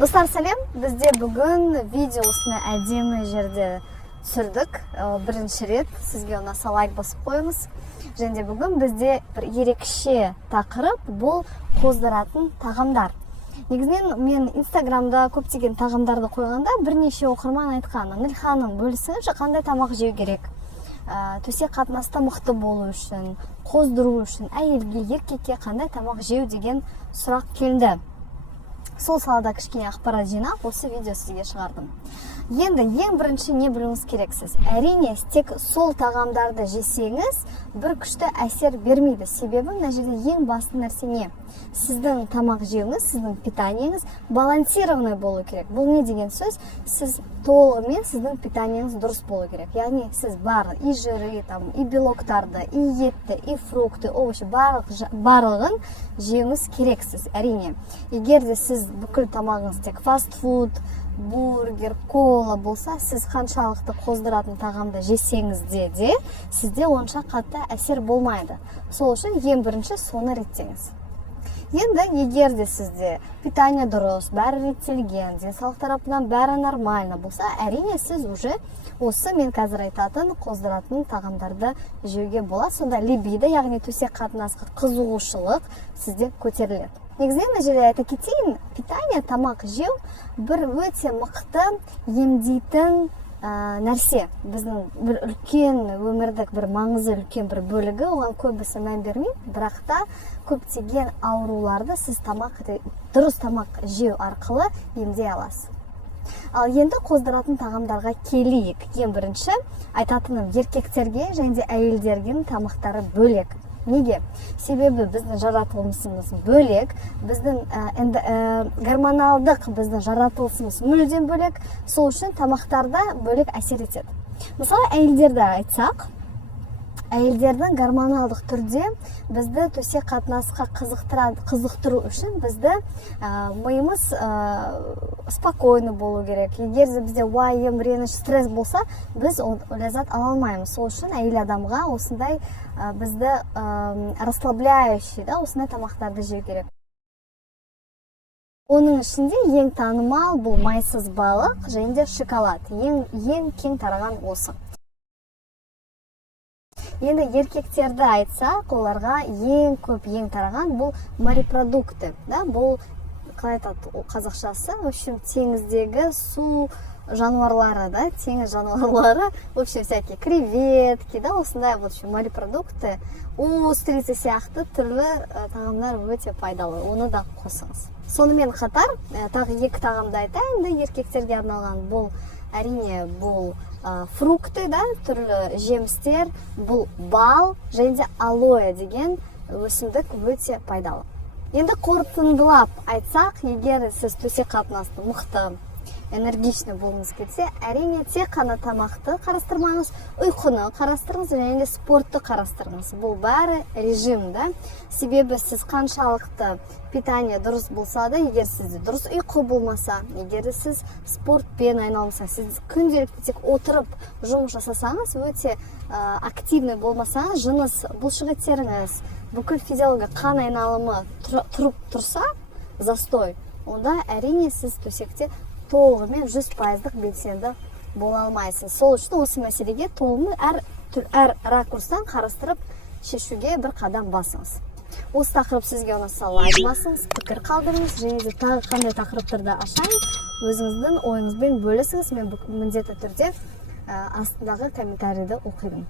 Достар сәлем, бізде бүгін видеосыны әдемі жерде түсірдік. Бірінші рет сізге ұнаса лайк басып қойыңыз. Және бүгін бізде бір ерекше тақырып, бұл қоздыратын тағамдар. Негізінен мен инстаграмда көптеген тағамдарды қойғанда бірнеше оқырман айтқан: Нил ханым, бөлісіңізші, қандай тамақ жеу керек? Төсек қатынаста мықты болу үшін, қоздыру үшін, әйелге, еркекке қандай тамақ жеу деген сұрақ келді. Сол салада кішкене ақпарат жинап, осы видео сізге шығардым. Енді ең бірінші не білуіңіз керексіз? Әрине, тек сол тағамдарды жесеңіз, бір күшті әсер бермейді. Себебі мына жерде ең басты нәрсе не? Сіздің тамақ жеуіңіз, сіздің питаниеңіз балансированный болу керек. Бұл не деген сөз? Сіз толығымен сіздің питаниеңіз дұрыс болу керек. Яғни сіз барлық и жиры, и белоктарды, и етті, и фрукты, овощи барлығын жеуіңіз керексіз. Әрине, егер де сіз бүкіл тамағыңыз тек фастфуд, бургер, кола болса, сіз қаншалықты қоздыратын тағамды жесеңіз де сізде онша қатты әсер болмайды. Сол үшін ең бірінші соны реттеңіз. Енді егер де сізде питание дұрыс, бәрі реттелген, денсаулық тарапынан бәрі нормально болса, әрине сіз уже осы мен қазір айтатын қоздыратын тағамдарды жеуге болады. Сонда либидо, яғни төсек қатынасқа қызығушылық сізде көтеріледі. Негізінен мына жерде айта кетейін, питание, тамақ жеу бір өте мықты емдейтін нәрсе. Біздің бір үлкен өмірдік бір маңызы үлкен бір бөлігі, оған көбісі мән бермейді, бірақ та көптеген ауруларды сіз дұрыс тамақ жеу арқылы емдей аласыз. Ал енді қоздыратын тағамдарға келейік. Ең бірінші айтатыным, еркектерге және әйелдерге тамақтары бөлек. Неге? Себебі біздің жаратылысымыз бөлек, біздің гормоналдық біздің жаратылысымыз мүлдем бөлек, сол үшін тамақтарда бөлек әсер етеді. Мысалы, әйелдерді айтсақ, әйелдердің гормоналдық түрде бізді төсек қатынасқа қызықтыру үшін бізді миымыз спокойны болу керек. Егер бізде уайым, реніш, стресс болса, біз ләззат ала алмаймыз. Сол үшін әйел адамға осындай бізді расслабляющий, осындай тамақтарды жеу керек. Оның ішінде ең танымал бұл майсыз балық және де шоколад. Ең кең тараған осы. Енді еркектерді айтсақ, оларға ең көп, ең тараған бұл морепродукты. Бұл, қалай айтады қазақшасы, в общем, теңіздегі су жануарлары, теңіз жануарлары, в общем, всякие креветки, осындай, в общем, морепродукты, устрицы сияқты түрлі тағамдар өте пайдалы, оны да қосыңыз. Сонымен қатар, тағы екі тағамды айтайын, еркектерге арналған бұл, әрине, бұл фрукты, түрлі жемістер, бұл бал және де алоэ деген өсімдік өте пайдалы. Енді қорытындылап айтсақ, егер сіз төсек қатынасты мықты, энергичный болыңыз келсе, әрине тек қана тамақты қарастырмаңыз, ұйқыны қарастырыңыз және де спортты қарастырыңыз. Бұл бәрі режим, себебі сіз қаншалықты питание дұрыс болса да, егер сізде дұрыс ұйқы болмаса, егер сіз спортпен айналмаса, сіз күнделікті тек отырып жұмыс жасасаңыз, өте активный болмасаңыз, жыныс бұлшықеттеріңіз, бүкіл физиология қан айналымы тұрып тұрса, застой, онда әрине сіз төсекте толығымен 100% белсенді бола алмайсыз. Сол үшін осы мәселеге толығымен әр ракурстан қарастырып шешуге бір қадам басыңыз. Осы тақырып сізге ұнаса лайк басыңыз, пікір қалдырыңыз, және де тағы қандай тақырыптарды ашайын, өзіңіздің ойыңызбен бөлісіңіз. Мен міндетті түрде астындағы комментарийді оқимын.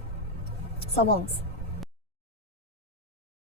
Сау болыңыз.